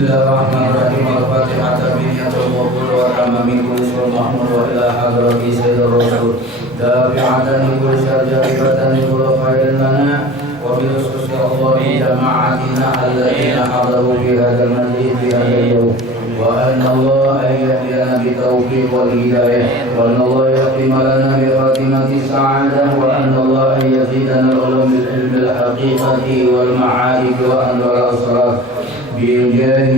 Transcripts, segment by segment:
Bismillahirrahmanirrahim. Al-Fatihah biniyatul qabul wa tamami kulli sul mahmud wa ila hadrati sayyidir rasul dafi'atan kulli syarjaribatan kulli khairin lana wa bil ususi Allahi jama'atina alladhina hadaru fi hadzal majlis fi hadzal yawm wa anna Allah ayyadina bi tawfiq wal hidayah wa anna Allah yaqim lana bi khatimati sa'adah wa anna Allah ayyazidana al-ulum bil ilmi al-haqiqati wal ma'arif wa anna al-asrar بجاه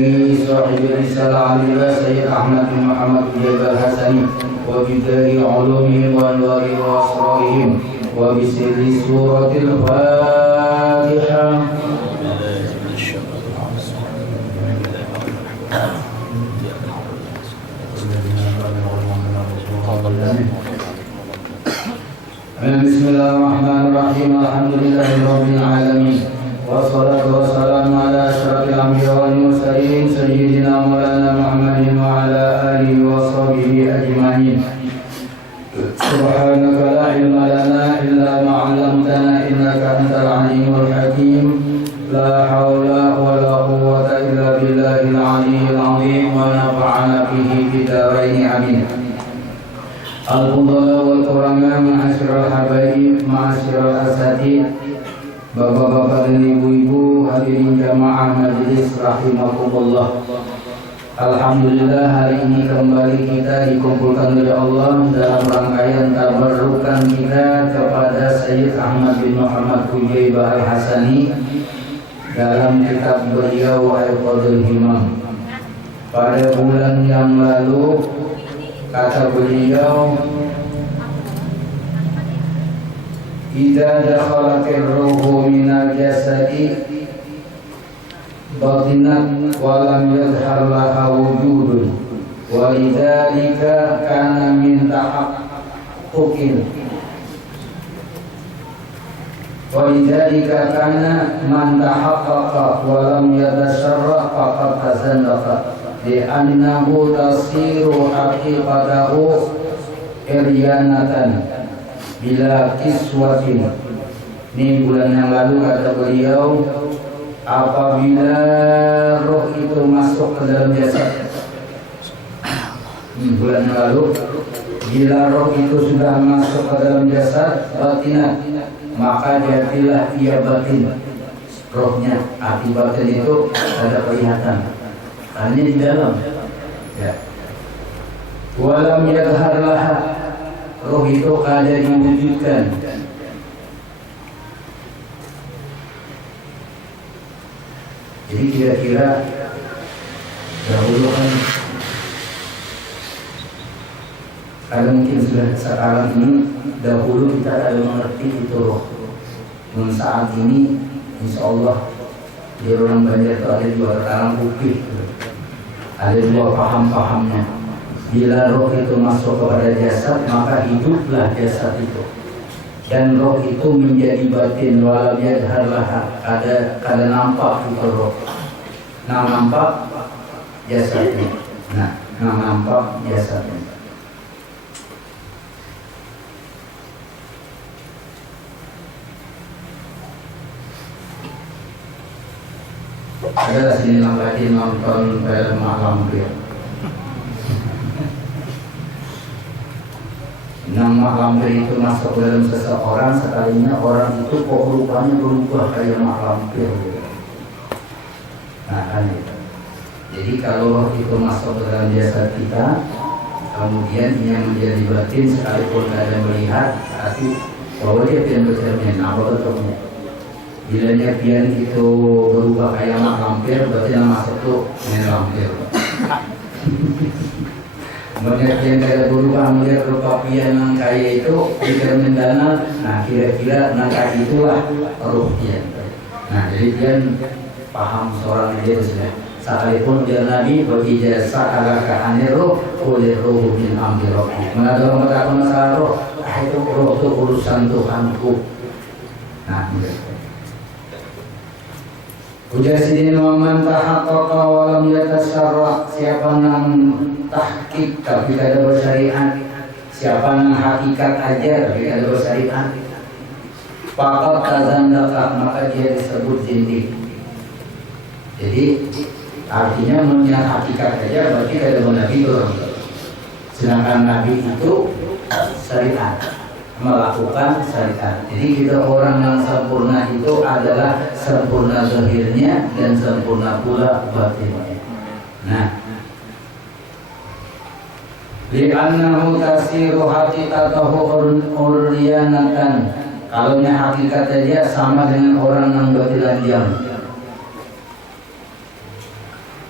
صاحب الرسالة عن الله سيد أحمد بن محمد جابر الحسني وبجاه علومهم وأنوارهم وأسرارهم وبسر سورة الفاتحة. Bismillahirrahmanirrahim. Alhamdulillahirabbil alamin. Wassalatu wassalamu ala asyrafil anbiya'i wal mursalin sayyidina maulana Muhammadin wa ala alihi wa sahbihi ajma'in. Subhanaka la ilma lana illa ma 'allamtana innaka antal alimul hakim. La haula wa la quwwata illa billahil aliyyil azim wa nafa'ana bihi fid dharain amin. Al-fudala wal kurama ma'asyiral habaib ma'asyiral asatid, bapak-bapak dan ibu-ibu hadirin jamaah majelis rahimakumullah. Alhamdulillah hari ini kembali kita dikumpulkan oleh Allah dalam rangkaian tabarrukan kita kepada Sayyid Ahmad bin Muhammad Hujaibah Al-Hasani dalam kitab beliau Al-Qadul Himam. Pada bulan yang lalu kata beliau, idza dakhalat ar-ruhu minal jasadi batinan wa lam yadhhar laha wujudun wa lidzalika kana min tahaqquqin wa lidzalika kana man tahaqqaqa wa lam yatasharra faqad tazandaqa li annahu tasiru haqiqatahu iryanatan bila kiswatin. Ini bulan yang lalu kata beliau, apabila roh itu masuk ke dalam jasad. Bulan yang lalu, bila roh itu sudah masuk ke dalam jasad batinah, maka jadilah ia batin. Rohnya, arti batin itu ada kelihatan, hanya di dalam. Ya. Walam yadhhar laha, roh itu ada diwujudkan. Jadi kira-kira dahulu kan, kalau mungkin sudah sekarang ini, dahulu kita ada mengerti itu roh. Dan saat ini insya Allah di orang Banjar itu ada dua orang bukti, ada dua paham-pahamnya. Bila roh itu masuk kepada jasad, maka hiduplah jasad itu. Dan roh itu menjadi batin, walau yadhhar laha, kada nampak itu roh. Nah nampak jasadnya. Nah nampak jasadnya. Ada sini lagi nonton film Malam Pir. Nama lampir itu masuk dalam seseorang, sekalinya orang itu kok rupanya berubah kayak mak lampir gitu. Nah kan itu. Jadi kalau itu masuk ke dalam jasad kita, kemudian ia menjadi batin sekalipun tidak ada melihat, tapi bahwa dia pian bercermin, apa betulnya. Bila dia pian itu berubah kayak mak lampir, berarti yang masuk tuh ini lampir. Banyak yang kada berubah melihat rupa pian yang kaya itu pikir mendana. Nah kira-kira nangka itulah roh pian. Nah jadi pian paham seorang dia sudah. Sekalipun dia Nabi bagi jasa ala kahane roh oleh roh bin amri rohnya. Mengajar mengatakan masalah roh, itu roh itu urusan Tuhanku. Nah ujar sidin wa man tahaqqaqa wa lam yatasharra, siapa yang tahqiq tapi tidak ada bersyariat, siapa yang hakikat aja tapi tidak ada bersyariat, faqad tazandaqa, maka dia disebut zindik. Jadi Artinya melihat hakikat saja berarti kayak Nabi itu. Sedangkan Nabi itu syariat, melakukan syariat. Jadi kita orang yang sempurna itu adalah sempurna zahirnya dan sempurna pula batinnya. Nah, li'annahu tasiru haqiqatahu uryanatan. Kalau hakikat saja sama dengan orang yang bertelanjang.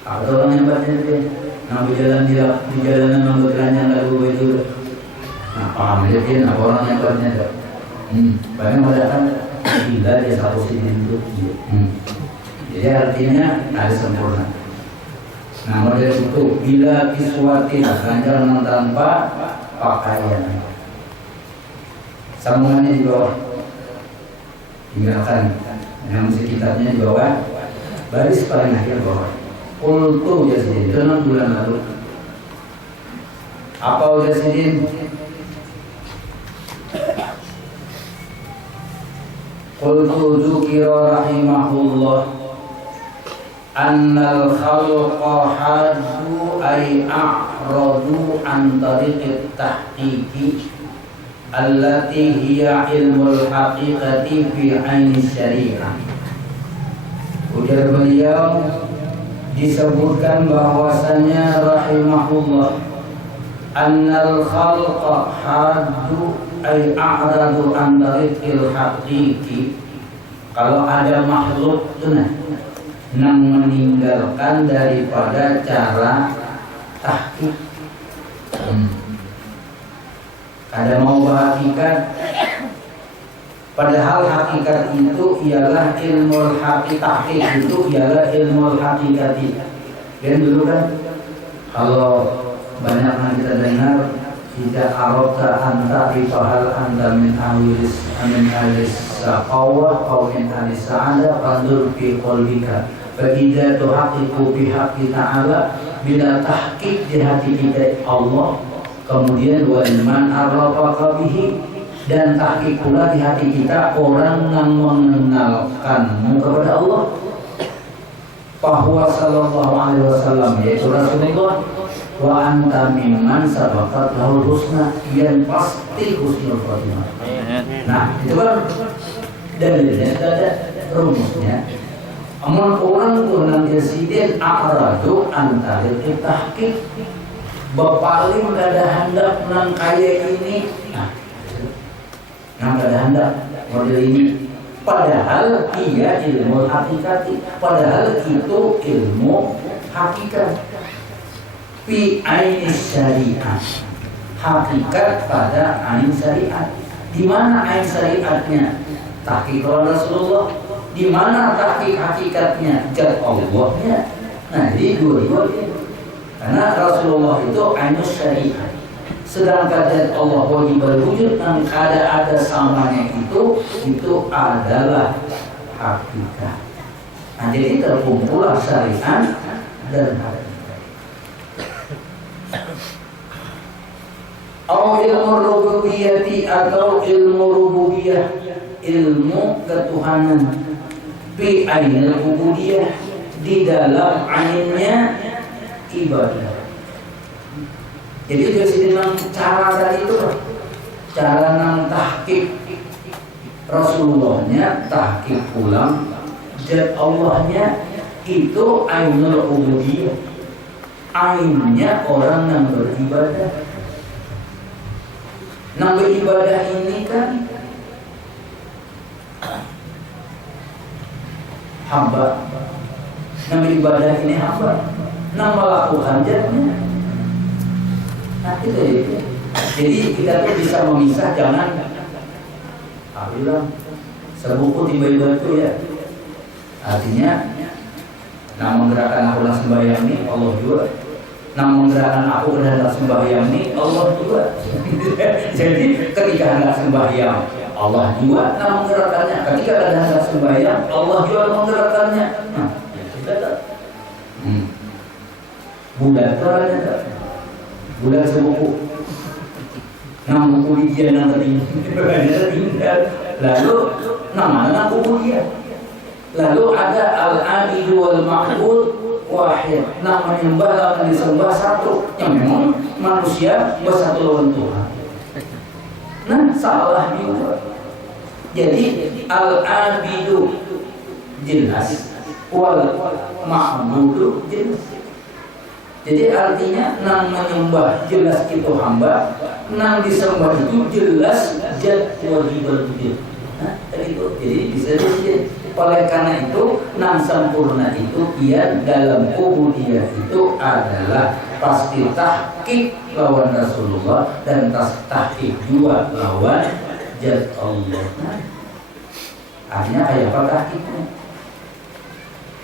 Atau orang yang bertelanjang, yang berjalan di jalanan yang bertelanjang lalu itu. Nah, paham jadi apa orang yang bertelanjang? Banyak mengatakan bila dia satu sidin itu. Jadi artinya ada sempurna. Nah, model itu bila kiswatin ganjaran tanpa pakaian. Sambungannya di bawah. Tinggalkan yang kitabnya di bawah. Baris paling akhir bawah. Qultu Yazidin, itu 6 bulan lalu. Apa Yazidin? Qultu dzukira rahimahullah annal khalqa haddu ay a'radu an tariqit tahqiqi allati hiya ilmul haqiqati fi aini syariah. Ujar beliau, disebutkan bahwasanya rahimahullah annal khalqa haddu ay a'radu an tariqil haqiqi. Kalau ada makhluk tunah yang meninggalkan daripada cara tahqiq, ada mau berhakikat, padahal hakikat itu ialah ilmu hakikat, itu ialah ilmu hakikati. Dan dulu kan kalau banyak yang kita dengar, tidak arabta anta rifahal anta min alis saqawah atau min alis sa'ada fandur fi qalbika fa idza tuhaqiqu bi haqqi ta'ala, bila tahqiq di hati kita Allah, kemudian wa iman arrafaka bihi, dan tahqiq pula di hati kita orang yang mengenalkanmu kepada Allah, bahwa sallallahu alaihi wasallam, yaitu Rasulullah, wa anta mimman sabaqat lahul husna, yang pasti husnul khotimah. Nah, itu kan dalilnya, ada rumusnya. Amun orang kurang Yazidin a'radu antara tahqiq, berpaling kada hendak nang kaya ini. Nah, nang kada hendak model ini, padahal ia ilmu hakikati, padahal itu ilmu hakikat. Fi aini syariat, hakikat pada ain syariat. Di mana ain syariatnya? Tahqiq Rasulullah. Di mana tahqiq hakikatnya? Zat Allahnya. Nah, jadi dua-duanya. Karena Rasulullah itu ainus syariat. Sedangkan zat Allah wajib berwujud dan ada samanya itu adalah hakikat. Nah, jadi terkumpullah syariat dan hakikat. Atau ilmu rububiyati, atau ilmu rububiyah, ilmu ketuhanan. Fi ainil ubudiyah, di dalam ainnya ibadah. Jadi dari dalam cara tadi itu, cara nang tahqiq Rasulullahnya, tahqiq ulang zat Allahnya, itu ainul ubudiyah, ainnya orang yang beribadah. Nah, beribadah ini kan hamba. Nah, beribadah ini hamba. Nah, melakukan zatnya. Nah, itu. Jadi kita tuh bisa memisah, jangan bilang sebuku tiba-tiba itu ya. Artinya, nah menggerakkan aku dalam sembahyang ini Allah juga. Nah, menggerakkan aku dalam sembahyang ini Allah juga. Jadi ketika hendak sembahyang Allah juga nah menggerakkannya. Ketika ada hendak sembahyang Allah juga menggerakkannya. Nah, kita tak. Budak ternyata. Budak sebuku. Nah, buku dia yang tinggal. Lalu nama buku dia. Lalu ada al-abidu wal ma'bud wahid. Nah, menyembah dan disembah satu. Yang memang manusia bersatu lawan Tuhan. Nah, salah juga. Jadi al-abidu jelas, wal ma'budu jelas. Jadi artinya nang menyembah jelas itu hamba, nang disembah itu jelas zat wajibul wujud. Nah, itu jadi bisa disebut. Oleh karena itu nang sempurna itu ia dalam ubudiyah itu adalah pasti tahqiq lawan Rasulullah dan tahqiq juga lawan zat Allah. Nah, artinya kayak apa tahqiqnya?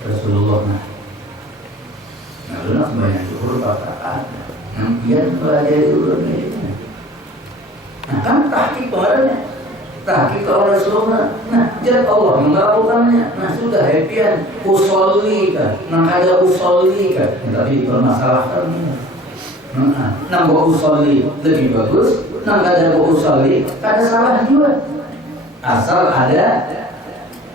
Rasulullah. Nah, lu nak banyak syukur bapak yang dia pelajari dulu ni. Nah, kan tahqiq bahannya, tahqiq oleh Rasulullah. Nah, jad Allah yang melakukannya. Nah, sudah happyan usolli kan, nah ada usolli kan, tapi bermasalahkan ini. Nah, buat usolli lebih bagus, nah ada buat usolli, ada salah juga. Asal ada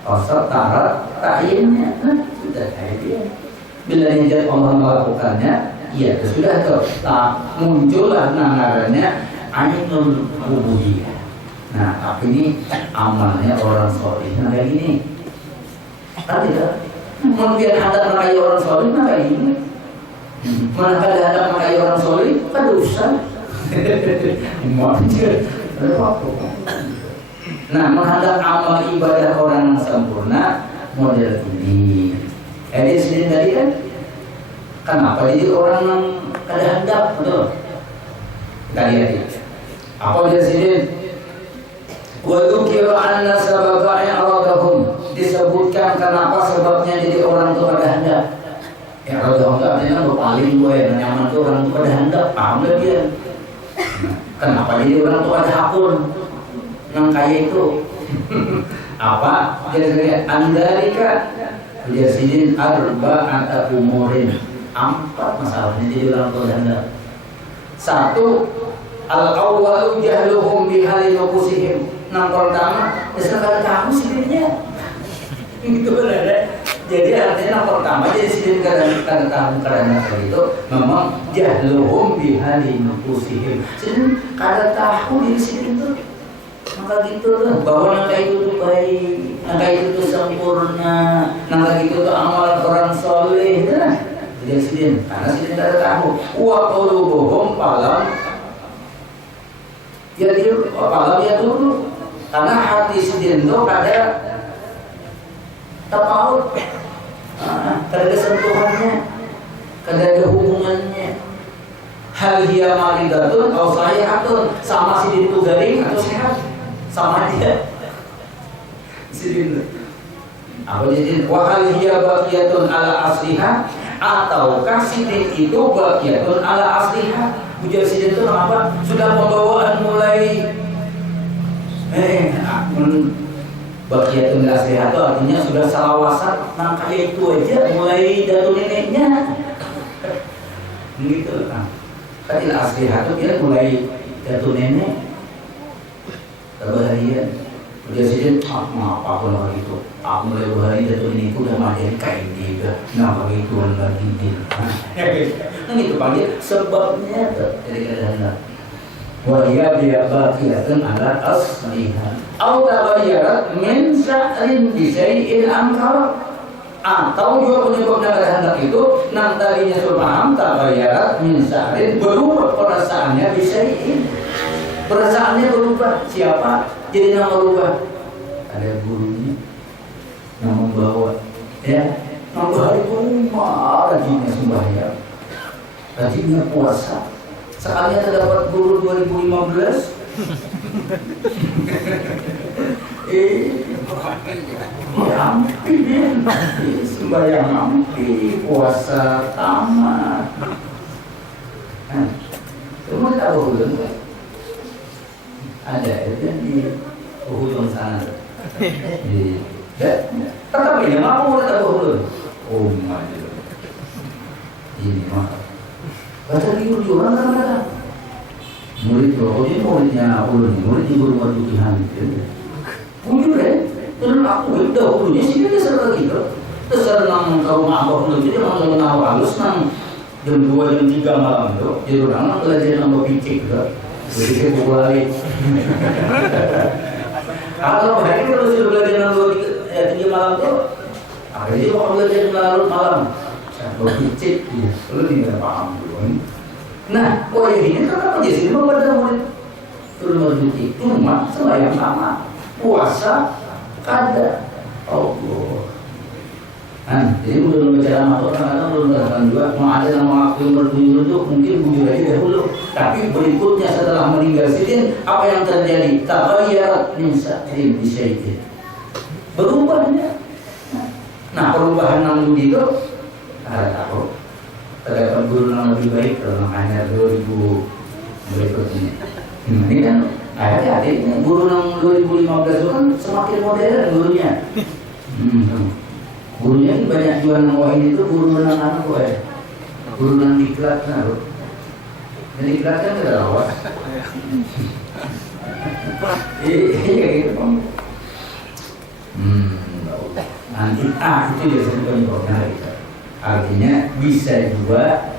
syarat ta'yinnya, nah sudah happyan. Bila yang Allah melakukannya, ya sudah tuh. Nah, muncullah namanya ainul ubudiyah. Nah, tapi ini amalnya orang soleh. Nah, kayak gini. Kan tidak. Kemudian ada mengayi orang soleh, nah kayak gini. Manakala ada mengayi orang soleh, kan dosa. Nah, menghadap amal ibadah orang yang sempurna model ini. Jadi sendiri tadi kan, kenapa jadi orang yang kada hendak, betul? Kita lihat apa dia sendiri? Wa dzukira anna sababa i'radahum, disebutkan kenapa sebabnya jadi orang itu kada hendak. I'radahum artinya kan paling gue yang nyaman tuh orang itu kada hendak, paham gak dia? Kenapa jadi orang itu kada hakun? Yang kaya itu apa? Dia sendiri andalika Yasidin arba'ata umurin, 4 masalahnya jadi orang tua janda. 1, al-awwalu jahluhum bihali nufusihim. Yang pertama, sekarang kamu sidinnya. Itu benar. Jadi artinya yang pertama jadi sidin kadang itu memang jahluhum bihali nufusihim. Sidin kada tahu diri sidin itu. Maka gitu lah, bahwa nangka itu tuh baik, nangka itu tuh sempurna, nangka itu tuh amalan orang soleh, nah, jadi sidin, karena sidin tidak tahu. Wa qulubuhum palam, ya dia palam ya dulu, karena hati sidin tuh kada terpaut, kada sentuhannya, kada ada hubungannya. Hal dia maridatun atau sahihatun, sama sidin itu garing atau sehat. Sama dia sidin apa jadi wahal hiya baqiyatun ala asliha ataukah sidin itu baqiyatun ala asliha. Ujar sidin itu apa? Sudah pembawaan mulai baqiyatun ala asliha itu artinya sudah salawasan nang kaya itu aja mulai dari neneknya gitu kan. Tadi asliha itu dia mulai jatuh nenek kebaharian. Dia sidin, maaf aku lah itu. Aku mulai berhari jatuh ini aku udah majari kain juga. Nah begitu lagi dia. Nah itu panggil sebabnya dari keadaan. Wahya biya baqiyatun ala asliha. Au tabayyarat min sya'rin bi syai'in ankara. Atau juga penyebabnya kehendak itu nang tadinya sudah paham tabayyarat min sya'rin berubah perasaannya bi syai'in. Perasaannya berubah. Siapa? Jadi nama berubah. Ada gurunya yang membawa, ya, membawa rumah rajinnya sembahyang, rajinnya puasa. Sekalinya terdapat guru 2015. Ampi dia, sembahyang ampi, puasa tamat. Semua tahu belum? Ada itu di ujung sana. Tetapi yang mampu kita tahu. Oh my God. Ini mah. Baca di orang mana? Murid muridnya ulun, murid di guru Marzuki Hamid. Ujur terus aku udah ulunya sih dia serta gitu. Terus nang ke rumah abah dulu, jadi nang halus nang jam 2 jam 3 malam tuh, jadi orang belajar nang picik tuh, jadi saya pukul lagi. Kalau hari itu sudah belajar nang 3 malam tuh, hari itu mau belajar nang malam, saya picik, lu tidak paham dulu. Nah, ini kan apa jadi mau pada murid turun picik, cuma sembahyang sama, puasa kada, Allah. Nah, jadi belum bicara sama orang-orang belum datang juga. Mau ada nama aku yang berkunjung itu mungkin bujur aja dahulu. Tapi berikutnya setelah meninggal sidin, apa yang terjadi? Taghayyara min sa'rin bi syai'in. Berubahnya. Nah, perubahan yang begitu ada tahu. Terdapat guru yang lebih baik kalau makanya 2000 berikutnya. Ini kan hati-hati. Guru yang 2015 itu kan semakin modern gurunya. Gurunya ini banyak jualan wahid itu guru anak-anak gue, guru yang diklat naruh, jadi diklat kan tidak lawas. Iya gitu bang. Nanti itu dia sebutnya itu. Artinya bisa juga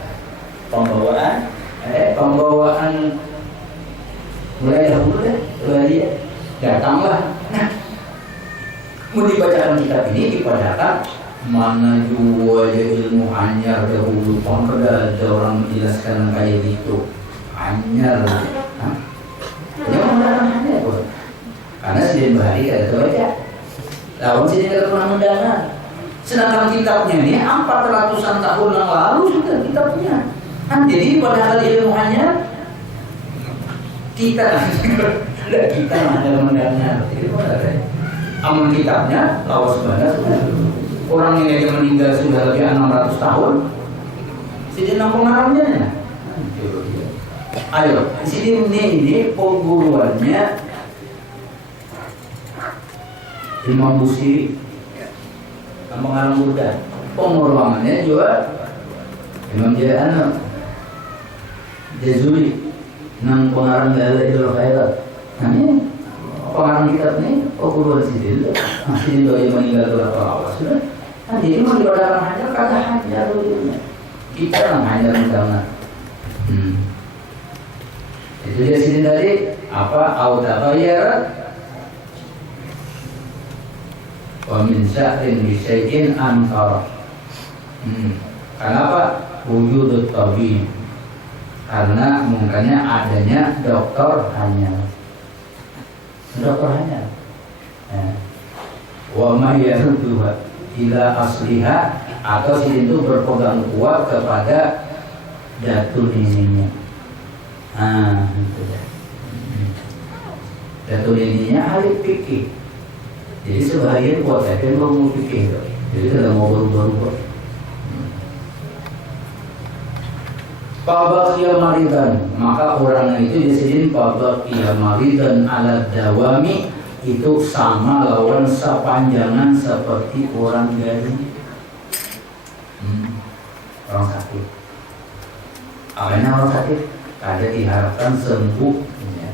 pembawaan mulai dahulu deh, dia datanglah. Nah, mau dibacakan kitab ini dipadakan mana jua aja ilmu anyar dahulu ada orang menjelaskan kayak gitu anyar jangan mendalam hanya pun karena sidin bahari ada terbaca lawan sidin ada pernah mendalam sedangkan kitabnya ini 400-an tahun yang lalu sudah kitabnya jadi padahal ilmu anyar kita ada mendalam itu ada aman kitabnya lawas banget orang yang aja meninggal sudah lebih 600 tahun sidin pengarangnya ayo sidin ini pengguruannya Imam Busiri pengarang Buddha penguruannya juga Imam Jayana Jazuli nang pengarang Lailatul Khairat nah ini pengarang kitab ini guru sidin sidin doi meninggal berapa lawas sudah nah jadi mau dipadakan hajar kagak hajar dulunya kita nang hajar misalnya itu dia sidin tadi apa autaghayyara wa min sya'rin bi syai'in ankara kenapa wujudut tabib karena mungkinnya adanya dokter hanya wa ma yarudduha ila asliha atau sidin itu berpegang kuat kepada datul ininya itu ya. Datul ininya ahli fikih jadi sebagian buat saya mau fikih jadi tidak mau berubah-ubah Pabaqiya maridan maka orang itu disini pabaqiya maridan ala dawami itu sama lawan sepanjangan seperti orang gaji orang sakit apanya orang sakit ada diharapkan sembuh ya.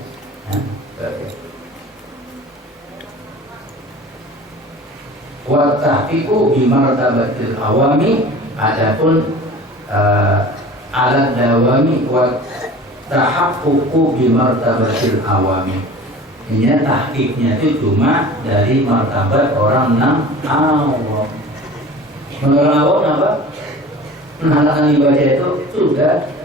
Wa tahqiqu bi martabatil awami adapun alat dawami wa tahaqququ bi martabatil awami. Ini tahqiqnya itu cuma dari martabat orang nang awam. Orang awam apa? Anak-anak ibadah itu sudah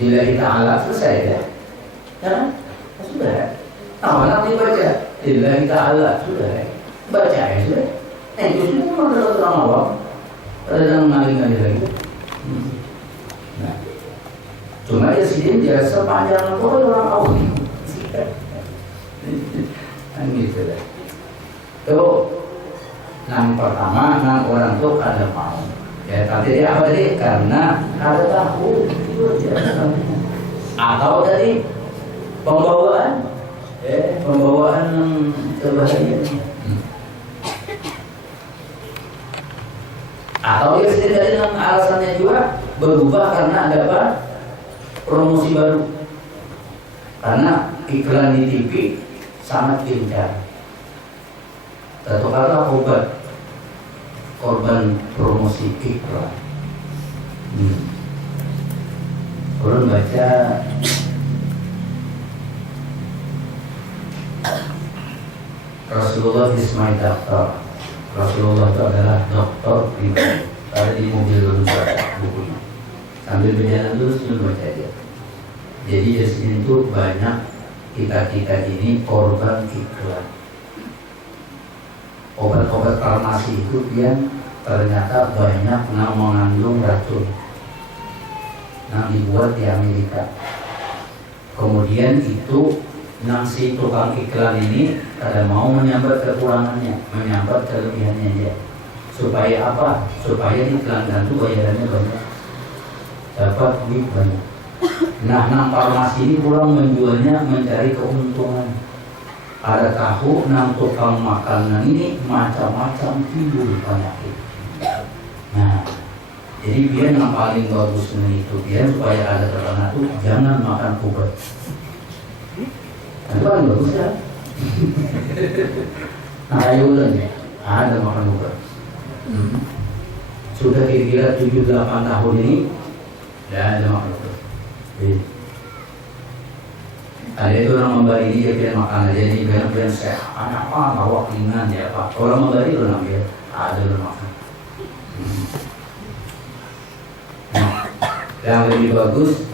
Lillahi ta'ala selesai ya? Ya kan? Sudah. Anak ibadah Lillahi ta'ala sudah. Baca ya sudah. Itu semua orang awam. Ada yang ngaling-ngaling lagi. Nah, cuma ya sidin dia sepanjang orang awam. Kan gitu lah. Tuh, yang pertama, yang orang tuh kada mau. Ya tadi dia apa tadi? Karena kada tahu. Atau tadi pembawaan, pembawaan yang berbahaya. Atau ya setidaknya dengan alasannya juga berubah karena ada apa? Promosi baru. Karena iklan di TV sangat gencar. Satu kata obat korban promosi iklan. Orang baca Rasulullah is my doctor. Rasulullah itu adalah dokter pribadi. Ada di mobil dulu bukunya. Sambil berjalan terus baca dia. Jadi di sini tuh banyak kita ini korban iklan. Obat-obat farmasi itu yang ternyata banyak yang mengandung racun yang dibuat di Amerika. Kemudian itu yang si tukang iklan ini kada mau menyambat kekurangannya, menyambat kelebihannya dia. Supaya apa? Supaya iklankan itu bayarannya banyak, dapat duit banyak. Nah, farmasi ini pulang menjualnya mencari keuntungan. Ada tahu nang tukang makanan ini macam-macam timbul penyakit. Nah, jadi dia yang paling bagusnya itu dia supaya ada terkena itu jangan makan obat. Itu paling bagus ya. Nah, ayo ulang ya. Ada makan obat. Sudah kira-kira 7-8 tahun ini ya ada makan obat. Ada itu orang memberi dia biar makan aja, dia biar sehat, apa bawa ringan ya pak. Orang memberi orang biar ada orang makan. Nah, yang lebih bagus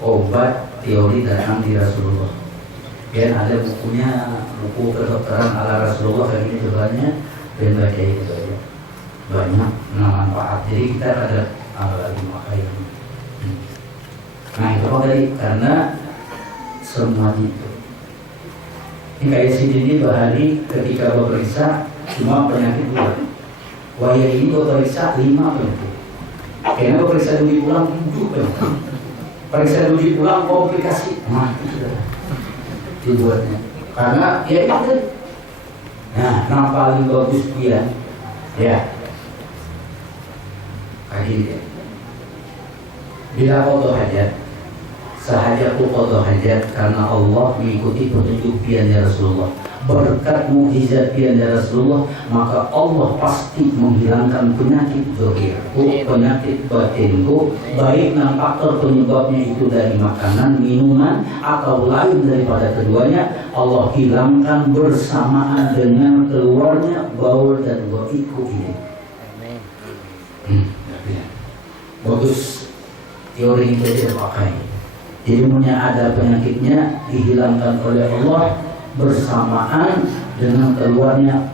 obat teori datang di Rasulullah. Biar ada bukunya, buku kedokteran ala Rasulullah kayak gini sebenarnya, dan baca itu aja. Banyak manfaat. Jadi kita ada lagi makai. Nah itu apa tadi? Karena semuanya itu. Ini kayak si Dini Bahari ketika beperiksa cuma penyakit 2. Waya ini beperiksa 5 penyakit. Karena beperiksa dulu pulang 7 penyakit. Periksa dulu pulang komplikasi mati sudah dibuatnya. Karena ya itu. Nah, yang paling bagus dia ya. Kayak bila qada hajat, sahajatku qada hajat karena Allah mengikuti petunjuk piannya Rasulullah. Berkat mukjizat piannya Rasulullah, maka Allah pasti menghilangkan penyakit zahirku, penyakit batinku, baik yang faktor penyebabnya itu dari makanan, minuman, atau lain daripada keduanya. Allah hilangkan bersamaan dengan keluarnya baul dan goiku ini. Bagus teori ini kita pakai. Jadi punya ada penyakitnya dihilangkan oleh Allah bersamaan dengan keluarnya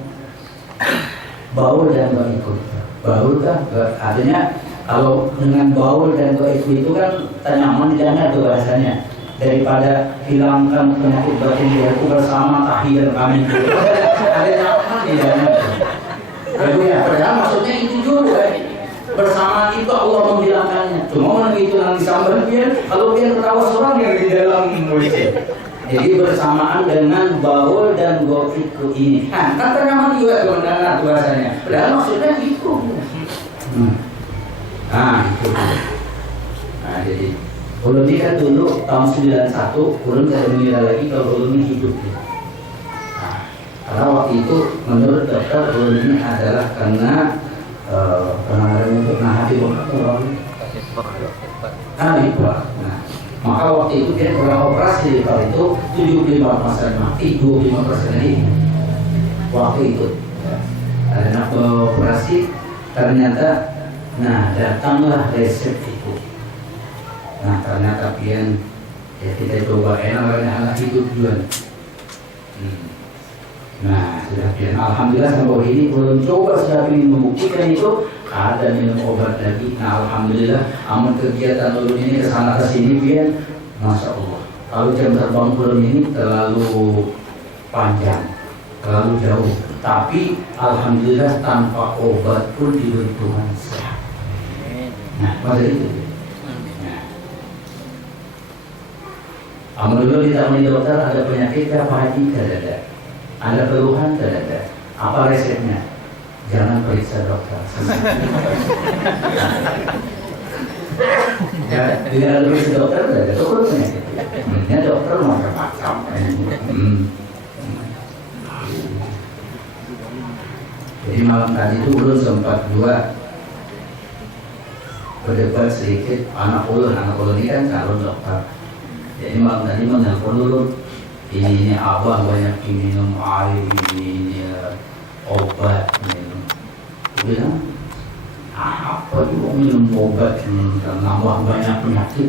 baul dan goiku. Baul kan artinya kalau dengan baul dan goiku itu kan nyaman jangan tuh bahasanya. Daripada hilangkan penyakit batin diriku bersama tahir kami. Ada nyaman di dalamnya. Kedua, padahal maksudnya itu juga. Bersama itu Allah menghilangkannya. Cuma orang itu nanti sambil dia, kalau dia ketawa seorang yang di dalam WC. Jadi bersamaan dengan baul dan goiku ini. Nah, kan ternyaman juga sebenarnya bahasanya. Padahal maksudnya itu. Nah, itu. Nah, jadi ulun ini kan dulu tahun 91, ulun tidak mengira lagi kalau ulun ini hidup. Nah, karena waktu itu menurut dokter ulun ini adalah karena penanganan untuk hati lipat. Nah, maka waktu itu dia kurang operasi lipat itu 75% mati, 25% ini waktu itu. Karena operasi ternyata, nah datanglah resep itu. Nah ternyata pian ya kita coba enak anak hidup juga. Nah, sudah pian alhamdulillah sampai ini belum coba sudah ingin membuktikan itu ada minum obat lagi. Nah alhamdulillah aman kegiatan ulun ini kesana kesini pian, masya Allah. Kalau jam terbang ulun ini terlalu panjang, terlalu jauh. Tapi alhamdulillah tanpa obat pun diberi Tuhan sehat. Nah, pada itu. Alhamdulillah ditanya dokter ada penyakit apa haji tidak ada. Ada keluhan tidak ada. Apa resepnya? Jangan periksa dokter. Ya, tidak ada periksa dokter tidak ada. Dokter penyakit. Ini dokter macam-macam. Jadi malam tadi itu ulun sempat juga berdebat sedikit. Anak ulun ini kan calon dokter. Jadi malam tadi menelpon ulun, ini abah banyak minum air, ini obat minum. Aku bilang, apa juga minum obat nambah banyak penyakit?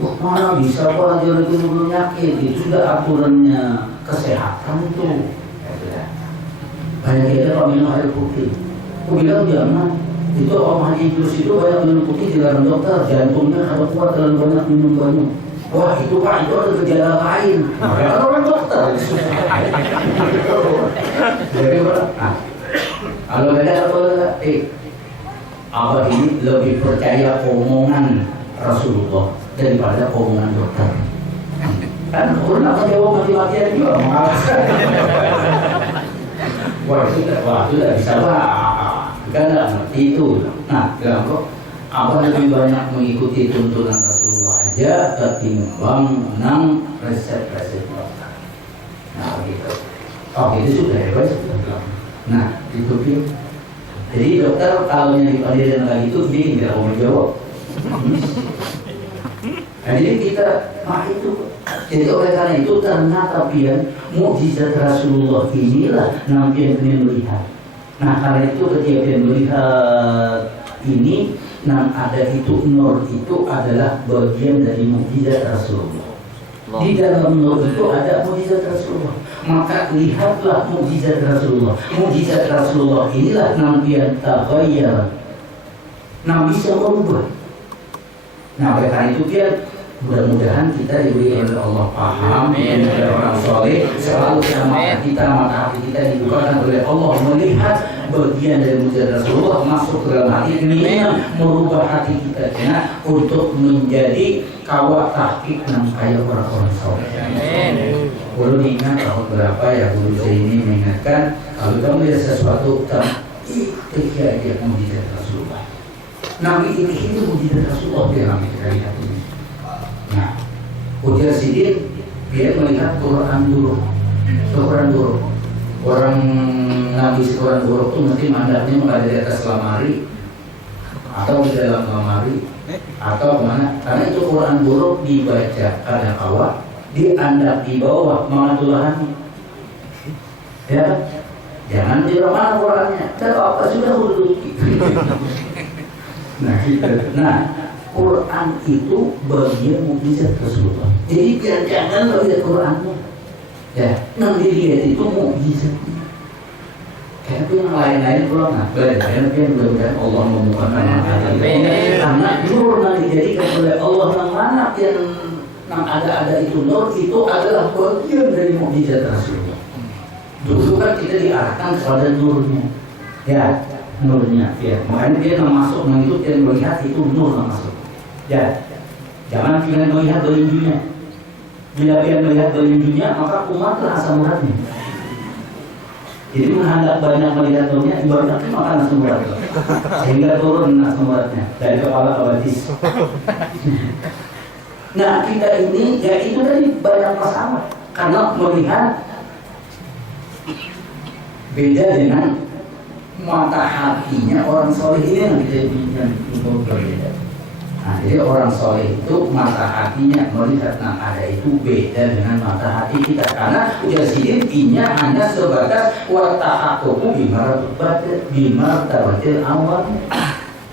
Wah, mana bisa Pak dia itu penyakit? Itu sudah aturannya kesehatan itu. Banyak kita Pak minum air putih. Aku bilang jangan. Itu Om Haji Idrus itu banyak minum putih dilarang dokter, jantungnya kalau kuat terlalu banyak minum banyak. Wah itu Pak, itu ada gejala lain. Mereka orang dokter. Jadi kalau beda apa ini lebih percaya omongan Rasulullah daripada omongan dokter. Kan orang akan jawab mati-matian juga mengalahkan. Wah itu tidak bisa Pak. Kan tidak ngerti itu. Nah, bilang kok apa lebih banyak mengikuti tuntunan Rasulullah aja ketimbang menang resep-resep dokter. Nah, gitu. Oh, itu sudah ya, sudah. Nah, itu dia. Jadi dokter kalau yang dipanggil lagi itu dia tidak mau menjawab. Nah, jadi kita, itu. Jadi oleh karena itu ternyata pian mukjizat Rasulullah inilah nampian melihat. Nah karena itu ketika dia melihat ini, ada itu nur itu adalah bagian dari mukjizat Rasulullah. Di dalam nur itu ada mukjizat Rasulullah. Maka lihatlah mukjizat Rasulullah. Mukjizat Rasulullah inilah nampian taghayyar. Nah bisa merubah. Nah oleh karena itu dia mudah-mudahan kita diberi oleh Allah paham, menjadi orang soleh, selalu mata hati kita dibukakan oleh Allah melihat bagian dari mujizat Rasulullah masuk ke dalam hati ini merubah hati kita untuk menjadi kawat tahqiq yang kayak orang-orang soleh. Guru ingat tahun berapa ya guru saya ini mengingatkan kalau kamu lihat sesuatu ketika dia mujizat Rasulullah. Nabi ini mujizat Rasulullah dia kami kita lihat ini. Nah, ujar sidik dia melihat Quran buruk. Orang Nabi Quran buruk itu mesti mandapnya ada di atas lemari atau di dalam lemari atau mana? Karena itu Quran buruk dibaca kadang kala diandap di bawah mangatulahannya. Ya, jangan di mana Qurannya. Dan apa sudah duduk. Nah, Quran itu bagian mukjizat Rasulullah. Jadi jangan lihat Qurannya. Ya, yang dilihat itu mukjizat. Tapi yang lain-lain pulang belajar. Tapi mudah-mudahan Allah membukakan mata kita. Karena nur yang dijadikan oleh Allah yang mana yang ada itu nur itu adalah bagian dari mukjizat Rasulullah. Dulu kan kita diarahkan kepada nurnya. Ya, nurnya. Ya, makanya dia yang masuk itu dia melihat itu nur yang masuk. Ya, jangan kita melihat dolinjunya. Bila dia melihat dolinjunya, maka umatlah asam uratnya. Jadi menghendak banyak melihat dolinjunya, ibaratnya makan asam urat, sehingga turun asam uratnya dari kepala ke batis. Nah kita ini, ya itu tadi banyak masalah karena melihat beda dengan mata hatinya orang soleh ini yang kita berbeda. Nah, jadi orang soleh itu mata hatinya melihat yang ada itu beda dengan mata hati kita karena ujar sidinnya hanya sebatas wata'akumu bimartabatil awam.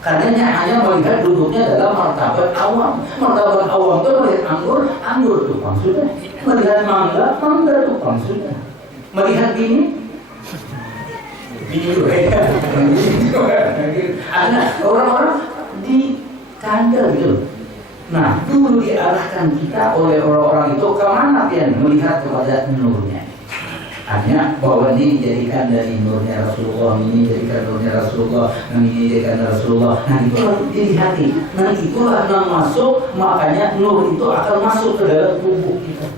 Karena hanya melihat duduknya dalam martabat awam. Martabat awam itu melihat anggur tukang sudah. Melihat mangga tukang sudah. Melihat ini juga. Ada orang-orang di kandel gitu. Nah, dulu diarahkan kita oleh orang-orang itu kemana pian melihat kepada nurnya. Hanya bahwa ini dijadikan dari nurnya Rasulullah, ini dijadikan nurnya Rasulullah, ini dijadikan Rasulullah. Nah, itulah dilihati. Nah, itulah yang masuk, makanya nur itu akan masuk ke dalam tubuh kita.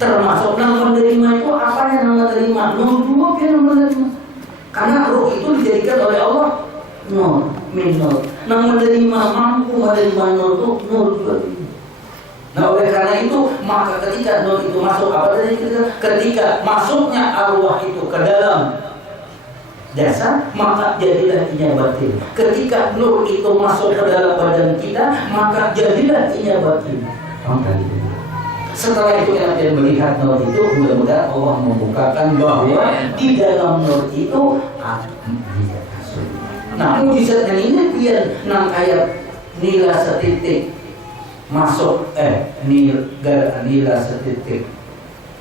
Termasuk yang menerima itu apa yang menerima? Nur dulu yang menerima. Karena ruh itu dijadikan oleh Allah nur, minur. Nah menerima mampu menerima nur itu nur juga. Nah oleh karena itu maka ketika nur itu masuk apa tadi ketika masuknya arwah itu ke dalam dasar, maka jadilah inya batin. Ketika nur itu masuk ke dalam badan kita, maka jadilah inya batin. Setelah itu kita melihat nur itu, mudah-mudahan Allah membukakan bahwa di dalam nur itu ada mujizat Rasulullah. Nah, mujizatnya ini biar nang ayat nila setitik masuk nila setitik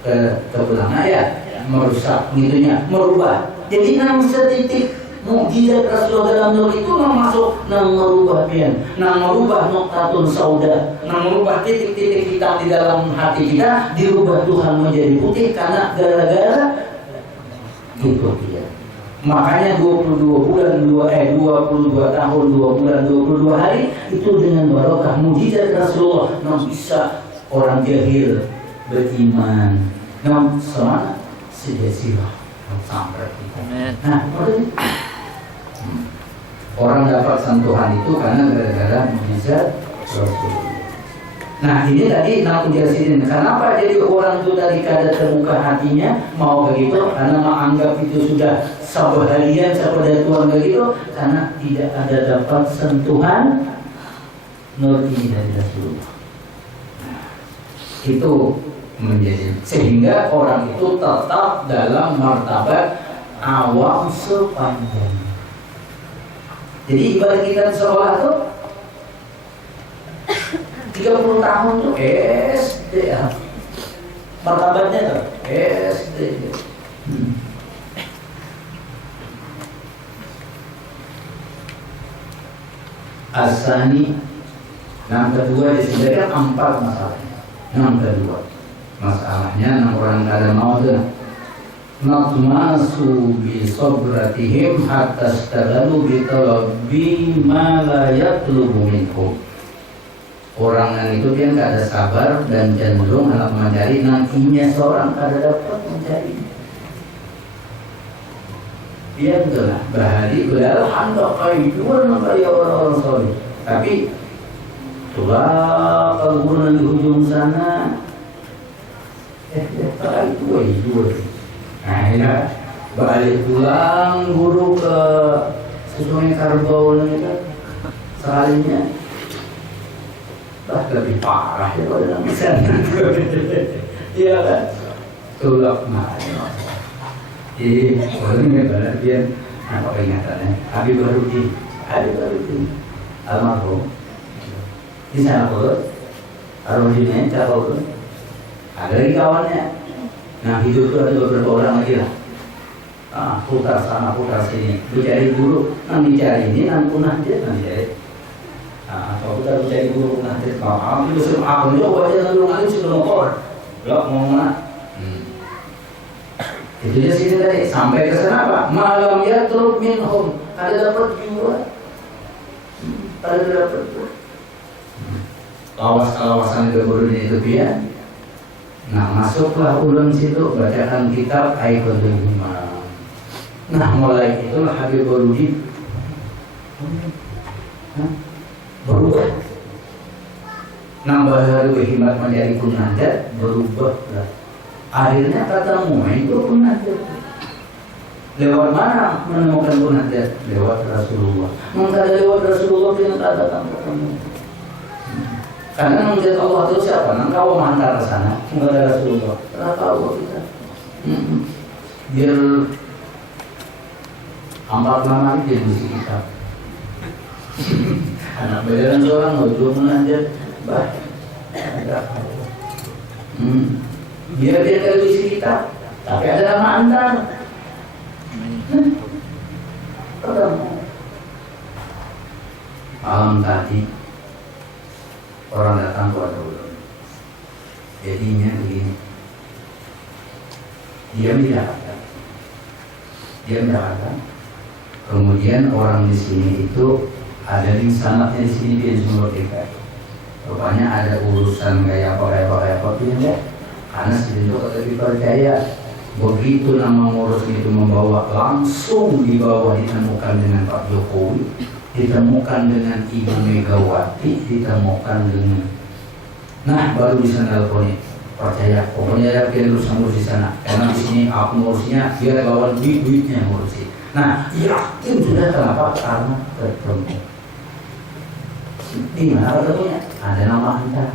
ke belakang ayat merusak gitunya, merubah. Jadi nang setitik mukjizat Rasulullah dalam nur itu nang masuk nang merubah pian, nang merubah noktatun sauda, nang merubah titik-titik hitam di dalam hati kita dirubah Tuhan menjadi putih karena gara-gara itu dia. Makanya 22 bulan 22 tahun 2 bulan 22 hari itu dengan barokah mukjizat Rasulullah nang bisa orang jahil beriman, nang sama sejasilah sampai kita. Nah, orang dapat sentuhan itu karena gara-gara mujizat Rasulullah. Nah, ini tadi nak jelasin kenapa jadi orang itu tadi kada terbuka hatinya mau begitu, karena menganggap itu sudah sabahalian sabadatuan begitu, karena tidak ada dapat sentuhan nur ini dari Rasulullah. Nah, itu menjadi sehingga orang itu tetap dalam martabat awam sepanjang. Jadi ibarat kita di sekolah tuh 30 tahun tuh SD ya. Martabatnya tuh SD. Asani yang kedua disebutkan 4 masalahnya. Yang kedua masalahnya yang orang kada mau tuh natmasu bi sabratihim hatta stagalu bi talabi ma la yatlubu minhum. Orang yang itu dia nggak ada sabar dan cenderung anak mencari, nantinya seorang kada dapat mencari. Dia betul lah bahari beliau hendak kaiduan kayak orang-orang soleh, tapi itulah kalau di ujung sana itu nah ya balik pulang guru ke Sungai Karbau itu sekalinya lebih parah ya pada dalam sana. Iya kan? Tulak mana? Jadi orang ini benar dia apa ingatannya? Habib Bahrudin almarhum di sana pun Bahrudinnya siapa pun ada lagi kawannya. Nah hidup itu ada beberapa orang lagi lah. Putar sana putar sini, mencari guru, nanti cari ini, nanti punah dia nanti cari. Kalau kita mencari guru nanti kalau itu sebelum aku nyoba aja nanti nanti sebelum ngomong, lo mau mana? Itu dia sini tadi sampai ke sana apa? Malam ya turut minhum, ada dapat juga, ada dapat. Kawasan guru di itu dia. Nah masuklah ulang situ bacakan kitab Aiqadul Himam. Nah mulai itulah Habib Bahrudin berubah. Nambah dari hikmat menjadi punadat berubah lah. Akhirnya kata mu'min itu punadat. Lewat mana menemukan punadat? Lewat Rasulullah. Maka lewat Rasulullah dengan katakan ketemu. Karena menjadi Allah itu siapa? Engkau menghantar ke sana, enggak ada Rasulullah. Kenapa Allah kita? Biar ampak nama ini jadi musik kita. Anak bayaran seorang belum menanjat, bah, biar dia dari musik kita, tapi ada nama antar. Ketemu. Malam tadi orang datang kepada ulun. Jadinya begini. Dia mendapatkan. Kemudian orang di sini itu ada di sanatnya di sini dia semua dekat. Rupanya ada urusan kayak apa dia. Karena si itu lebih percaya. Begitu nama ngurus itu membawa langsung di bawah ditemukan dengan Pak Jokowi, ditemukan dengan Ibu Megawati, ditemukan dengan, nah baru bisa nelpon. percaya, pokoknya dia terus ngurus di sana. Karena di sini aku ngurusnya, dia lawan duitnya ngurusin. Nah, yakin sudah kenapa? Karena ketemu. Di mana ketemunya? Ada nama Anda.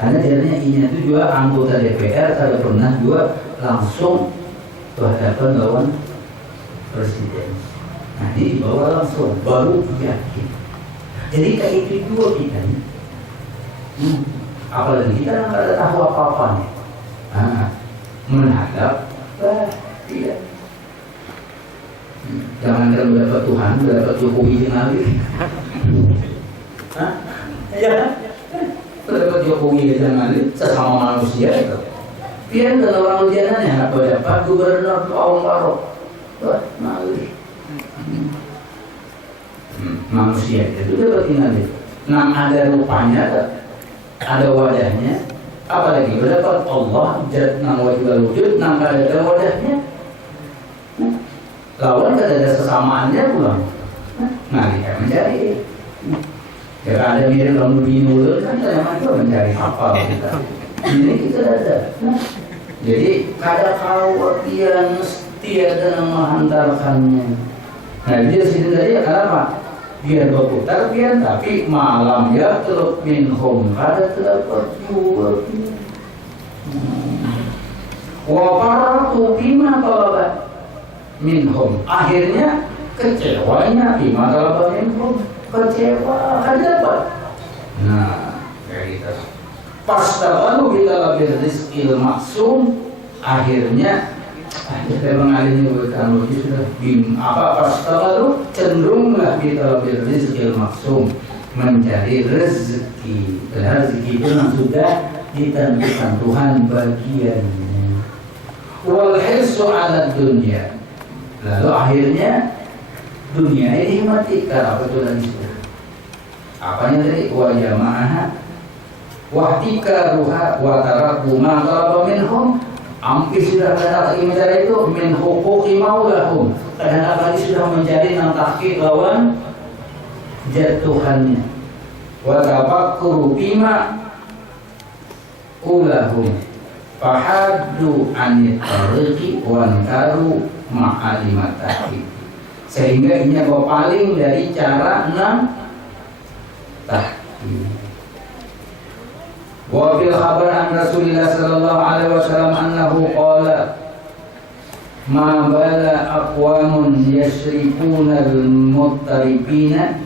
Karena jadinya ini itu juga anggota DPR kalau pernah juga langsung berhadapan lawan presiden. Nah, ini dibawa langsung, baru yakin. Jadi kayak itu juga kita nih. Apalagi kita nggak ada tahu apa-apa nih. Nah, menghadap, tidak. Jangan kan mendapat Tuhan, mendapat Jokowi lagi. Ya, mendapat Jokowi lagi sesama manusia itu. Biar kalau orang ujianan ya nggak dapat gubernur Awang Barok, malu. Manusia itu dapat tinggal. Nah ada rupanya, ada wadahnya. Apalagi mendapat Allah jad nang wajibal wujud, nang ada wadahnya. Lawan tidak ada kesamaannya pulang. Nah kita mencari. Ya ada mirip lalu binul kan kita mencari apa kita. Ini kita ada. Jadi kada kau dia mesti ada yang menghantarkannya. Nah dia sini tadi kenapa? Biar berputar biar tapi malam ya teluk minhum kada terdapat juga. Waparatu bima talabat minhum, akhirnya kecewanya bima talabat minhum, kecewa kan dapat. Nah kayak gitu. Pastabalu kita lebih rizqil maksum, akhirnya kita mengalami teknologi sudah pastabalu cenderunglah kita lebih rizqil maksum, mencari rezeki. Karena rezeki itu yang sudah ditentukan Tuhan bagiannya. Wal hirsu 'ala dunya. Lalu akhirnya dunia ini mati karena apa itu tadi sudah. Apanya tadi? Wa jama'aha wahtika ruha wa taraku ma talaba minhum, hampir sudah ada lagi mencari itu min huquqi maulahum, karena lagi sudah mencari yang tahqiq lawan jatuhannya. Wa tafakkuru bima ulahum fahaddu anit tariqi wa ankaru ma'alimatahim, sehingga ini paling dari cara enam tahqiq. Wa fil khabar an Rasulillah sallallahu alaihi wasallam annahu qala ma bala aqwamun yashrikuna al-muttaribina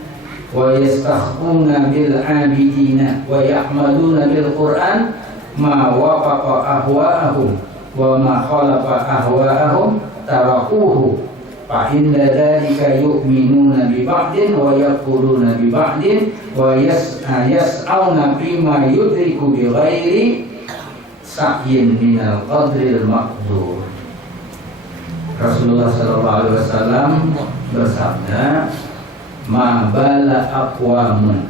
wa yastakhuna bil abidina wa ya'maluna bil Qur'an ma wafaqa ahwa'ahum wa ma khalafa ahwa'ahum tarakuhu fa inda dzalika yu'minuna bi ba'din wa yaquluna bi ba'din wa yas'auna bima yudriku bi ghairi sa'yin minal qadril maqdur. Rasulullah sallallahu alaihi wasallam bersabda, ma bala aqwamun,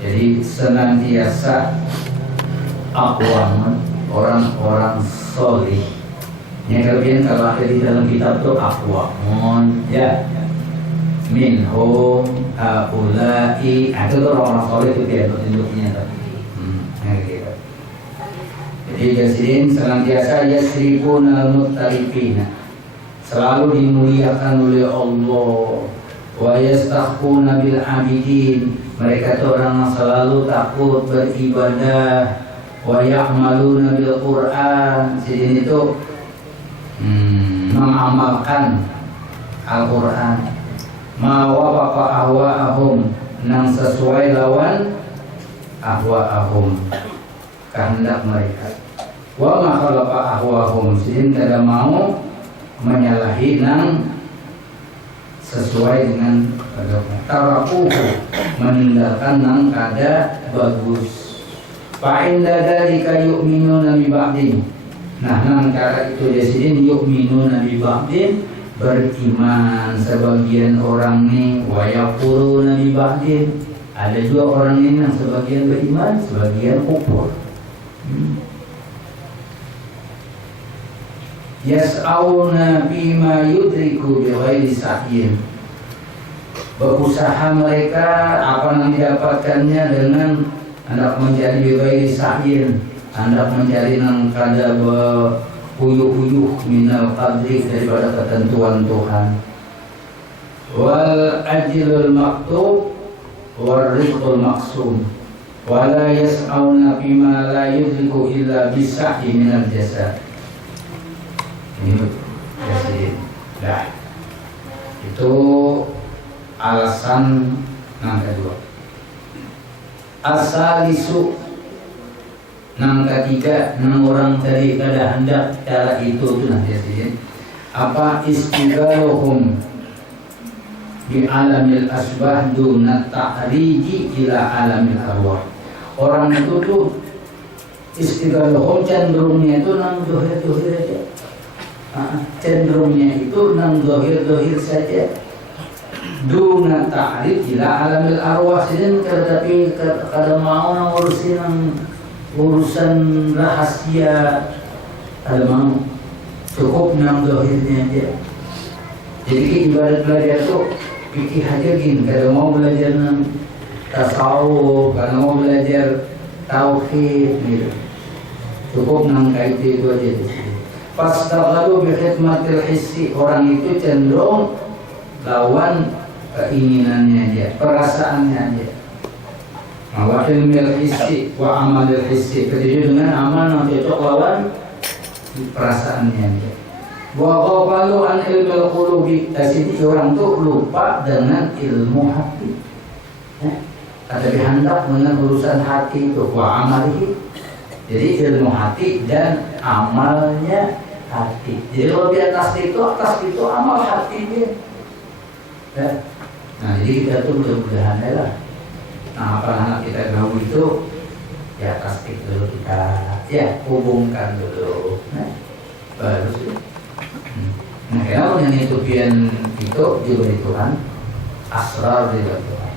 jadi senantiasa aqwamun, orang-orang solih. Yang kelebihan kalau ada di dalam kitab itu aqwamun, ya minhum haulai, itu tuh orang-orang soleh itu dia bentuknya tadi. Gitu. Jadi jasirin senantiasa yasrifuna al-muttarifina, selalu dimuliakan oleh Allah. Wa yastakhuna bil abidin, mereka itu orang yang selalu takut beribadah. Wa ya'maluna bil Qur'an, jadi itu mengamalkan Al-Quran. Ma wafaqa ahwa'ahum, nang sesuai lawan ahwa'ahum, kehendak mereka. Wa ma khalafa ahwa'ahum, sehingga tidak mau menyalahi nang sesuai dengan tarakuhu, meninggalkan nang kada bagus. Fa inda dzalika yu'minuna bi ba'din. Nah, nang cara itu di sini yu'minuna bi ba'din, beriman sebagian orang nih, wa yaquluna bi ba'din, ada juga orang ini yang sebagian beriman, sebagian kufur. Yas'auna bima yudriku bi ghairi sa'yin, berusaha mereka apa yang didapatkannya dengan hendak menjadi bi ghairi sa'yin, hendak mencari nang kada huyuh-huyuh minal qadri daripada ketentuan Tuhan. Wal ajlul maktub wal rizqul maksum wala yas'auna bima la yudriku illa bisa'hi minal jasad. Ini presiden. Nah, itu alasan yang kedua. Asalisu yang ketiga, nang orang tadi kada hendak cara itu tuh nanti presiden. Apa istighaluhum di alamil asbah duna ta'riji ila alamil arwah. Orang itu tuh istighaluhum cenderungnya itu nang dohir-dohir aja. Cenderungnya itu nang dohir-dohir saja. Duna ta'rij ila alamil arwah sidin tetapi kada mau nang urusan rahasia kada mau. Cukup nang dohirnya aja. Jadi ibarat belajar tuh pikir aja gini, kalau mau belajar tasawuf, kalau mau belajar tauhid gitu. Cukup nang kait itu aja. Pas terlalu berkhidmatil hissi, orang itu cenderung lawan keinginannya aja, perasaannya aja. Wa ilmil hissi wa amalil hissi. Jadi dengan amal yang cocok lawan perasaannya aja. Wa qalu an ilmil qulubi, jadi orang tuh lupa dengan ilmu hati. Ada dihendak dengan urusan hati itu wa amalihi. Jadi ilmu hati dan amalnya hati. Jadi kalau di atas itu amal hati dia. Ya. Nah, jadi kita tuh mudah-mudahan lah. Nah, apa anak kita gaul itu ya tasdik dulu kita ya hubungkan dulu. Nah, baru sih. Nah, kenapa yang itu pian itu diberi Tuhan asrar diberi Tuhan.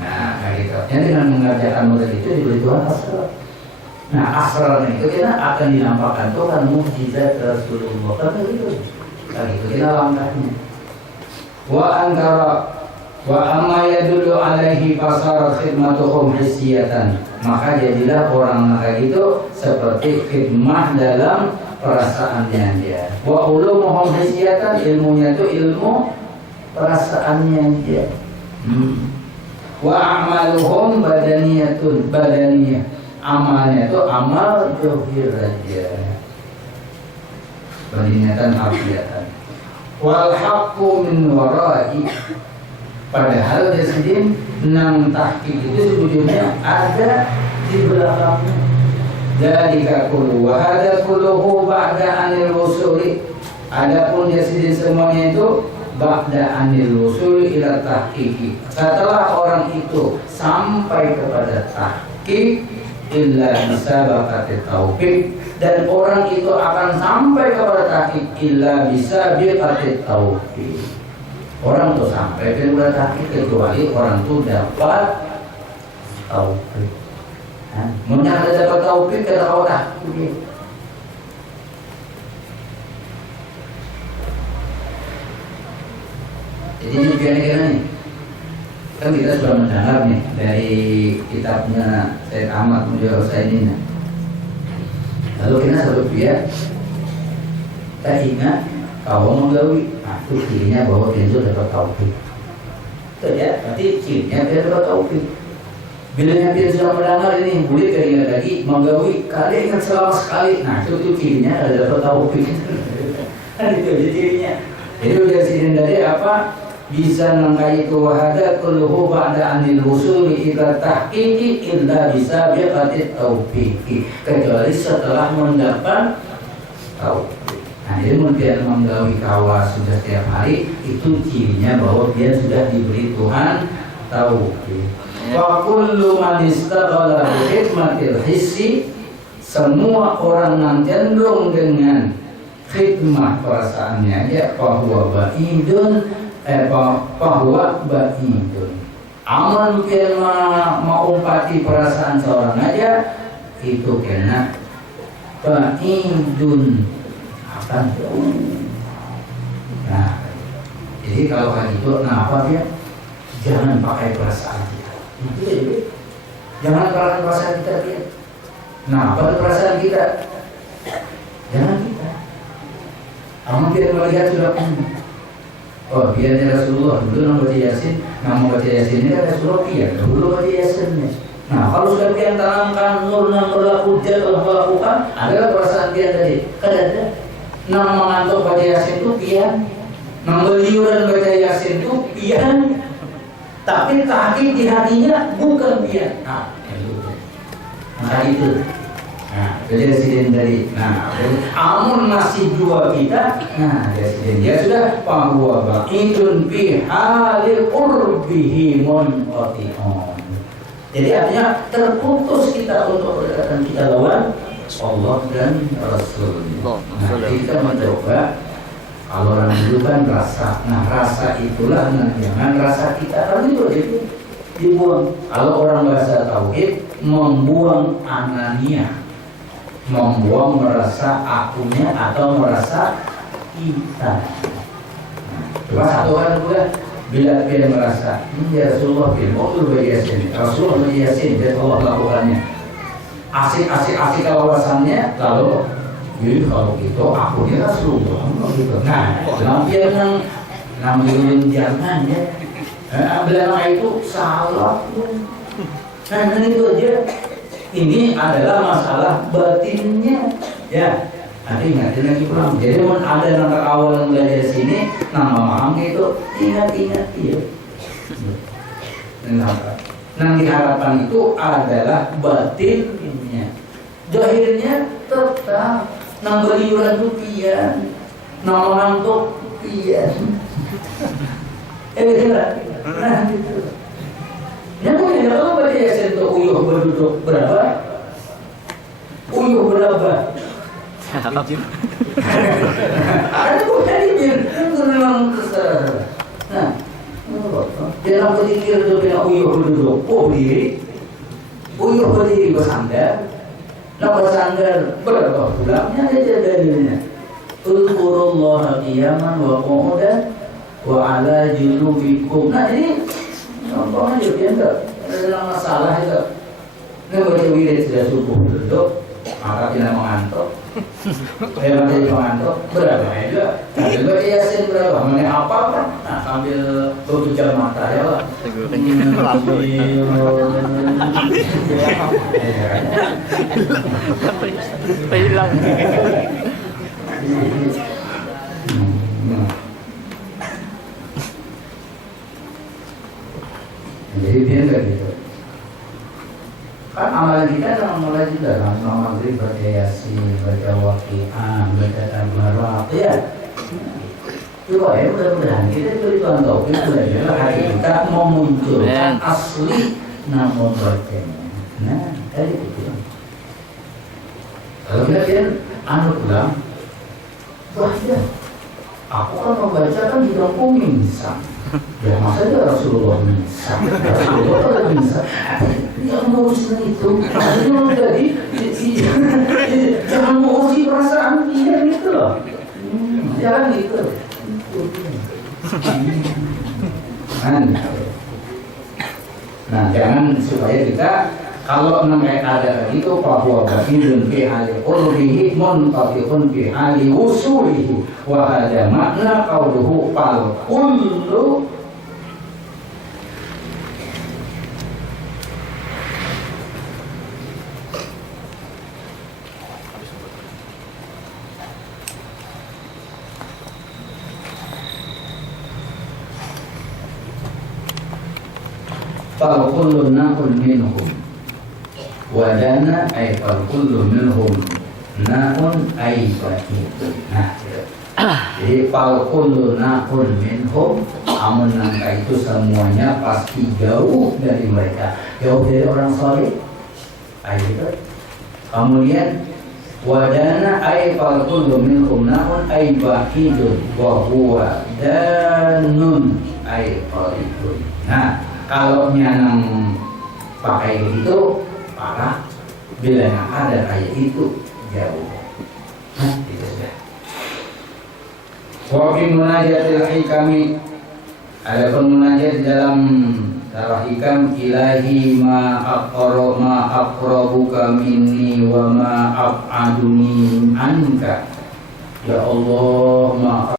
Nah, gitu. Yang dengan mengerjakan model itu diberi Tuhan asrar. Nah, asrar itu kita akan dinampakkan Tuhan mukjizat Rasulullah. Kan itu. Nah, itu kita langkahnya. Wa amma yadullu alaihi fasara khidmatuhum hissiyatan. Maka jadilah orang kayak gitu seperti khidmah dalam perasaannya dia. Wa ulumuhum hissiyatan, ilmunya itu ilmu perasaannya dia. Wa a'maluhum badaniyah. Amalnya itu amal zahir aja. Badaniyatan harfiatan. Wal haqqu min wara'i. Padahal dia sendiri nang tahqiq itu sebetulnya ada di belakangnya. Dzalika kullu wa hadza kulluhu ba'da anil wusuli. Adapun dia sendiri semuanya itu ba'da anil wusuli ila tahqiqi. Setelah orang itu sampai kepada tahqiq illa bisabaqati taufiq, dan orang itu akan sampai kepada tahqiq illa bisabaqati taufiq. Orang tuh sampai kepada tahqiq kecuali orang tuh dapat taufik. Mungkin ada dapat taufik kada kau tahqiq. Jadi ini kira-kira nih, kan kita sudah mendengar nih dari kitabnya Syekh Ahmad Mujair Utsaimin. Lalu kita satu dia tak ingat kalau menggawi, itu cirinya bahwa dia itu dapat taufik. Itu ya, berarti cirinya dia dapat taufik. Bila dia sudah mendengar ini, boleh keringat lagi menggawi, kali ingat selama sekali. Nah itu cirinya ada dapat taufik. Kan itu cirinya. Jadi dari sini dari apa? Bisa nangkai itu wahada kulluhu ba'da anil wusuli ila tahqiqi illa bisa biqatit taufiqi, kecuali setelah mendapat taufik. Nah, jadi kemudian menggawi kawas sudah setiap hari itu cirinya bahwa dia sudah diberi Tuhan taufik. Wa kullu man istaghala bi khidmatil hissi, semua orang yang cenderung dengan khidmah perasaannya ya bahwa ba'idun bahwa ba'idun. Amal mungkin mengumpati perasaan seorang aja itu kena ba'idun akan jauh. Nah, jadi kalau hal itu kenapa dia jangan pakai perasaan kita. Itu jadi jangan pakai perasaan kita dia. Nah, pada perasaan kita, jangan kita. Amal kita melihat sudah oh, biarnya Rasulullah dulu nama baca Yasin, nama baca Yasin ini kan Rasulullah biar dulu baca Yasinnya. Nah, kalau sudah pian tanamkan nur yang berlaku dia telah melakukan adalah perasaan dia tadi. Kan ada nama mengantuk baca Yasin itu pian, nama beliuran baca Yasin itu pian, tapi kaki di hatinya bukan pian. Nah, itu. Nah, presiden dari, amun masih dua kita, presiden dia sudah bahwa baqidun fi halil qurbihi munqati'un. Jadi artinya terputus kita untuk berdekatan kita lawan Allah dan Rasul. Nah, kita mencoba kalau orang dulu kan rasa, rasa itulah jangan rasa kita kan itu dibuang. Kalau orang bahasa tauhid membuang anania, membuang merasa akunya atau merasa kita. Coba satu orang juga bila dia merasa ya Rasulullah Rasulullah Yasin dan Allah melakukannya asik kawasannya lalu kalau gitu akunya Rasulullah gitu. Nah, dia ngambilin jangan ya. Belakang itu salah. Nah, itu aja. Ini adalah masalah batinnya, ya. Nanti ingatin lagi pulang. Jadi ada nama awal belajar sini, nama maham itu ingat ya. Nanti harapan itu adalah batinnya. Zahirnya tetap nama iuran itu pian, nama ngantuk pian. Nah, gitu. Yang punya kalau baca Yasin itu uyuh berduduk berapa? Uyuh berapa? Ada bukan ini memang kesalahan. Nah, dalam berpikir itu dengan uyuh berduduk, berdiri, uyuh berdiri bersandar, bersandar berapa pulangnya aja dalilnya. Uzkurullaha qiyaman wa qu'udan wa ala junubikum. Nah, jadi contohnya juga enggak ada masalah itu. Ini baca wirid sudah subuh duduk, maka tidak mengantuk. Saya baca mengantuk berapa aja. Sambil baca Yasin berapa? Mengenai apa kan? Nah, sambil berbicara mata ya lah. Hilang. Jadi dia enggak gitu. Kan amalan kita kan amalan juga kan, maghrib baca Yasin, baca Waqi'ah, baca Tabarak, ya. Coba ya mudah-mudahan kita berikan taufik belajar hari kita memunculkan asli namun bacanya. Nah, tadi itu. Kalau kita pulang, wah ya, aku kan membaca kan di kampung Minsang. Ya masa dia Rasulullah bisa, Rasulullah bisa. Yang ngurusin itu, maksudnya jadi jangan ngurusin perasaan dia gitu loh. Jangan gitu. Nah, jangan supaya kita kalau namanya ada itu bahwa baqidun fi hali qurbihi munqati'un fi hali wusulihi wa hadha makna qawluhu fal kullu fal kullu naqul minhum wadana ay fal kullu minhum naun ay baqidun. Nah, jadi fal kullu naqul minhum, amun nangka itu semuanya pasti jauh dari mereka, jauh dari orang saleh. Gitu. Kemudian wadana ay fal kullu minhum naun ay baqidun wa huwa danun ay qaribun. Nah, kalau nyanang pakai itu parah, bila yang ada kayak itu jauh. Nah, itu sudah. Wa fi munajatil hikami Adapun munajat di dalam Darah Hikam, ilahi ma aqrabuka minni wa ma ab'aduni anka. Ya Allah, ma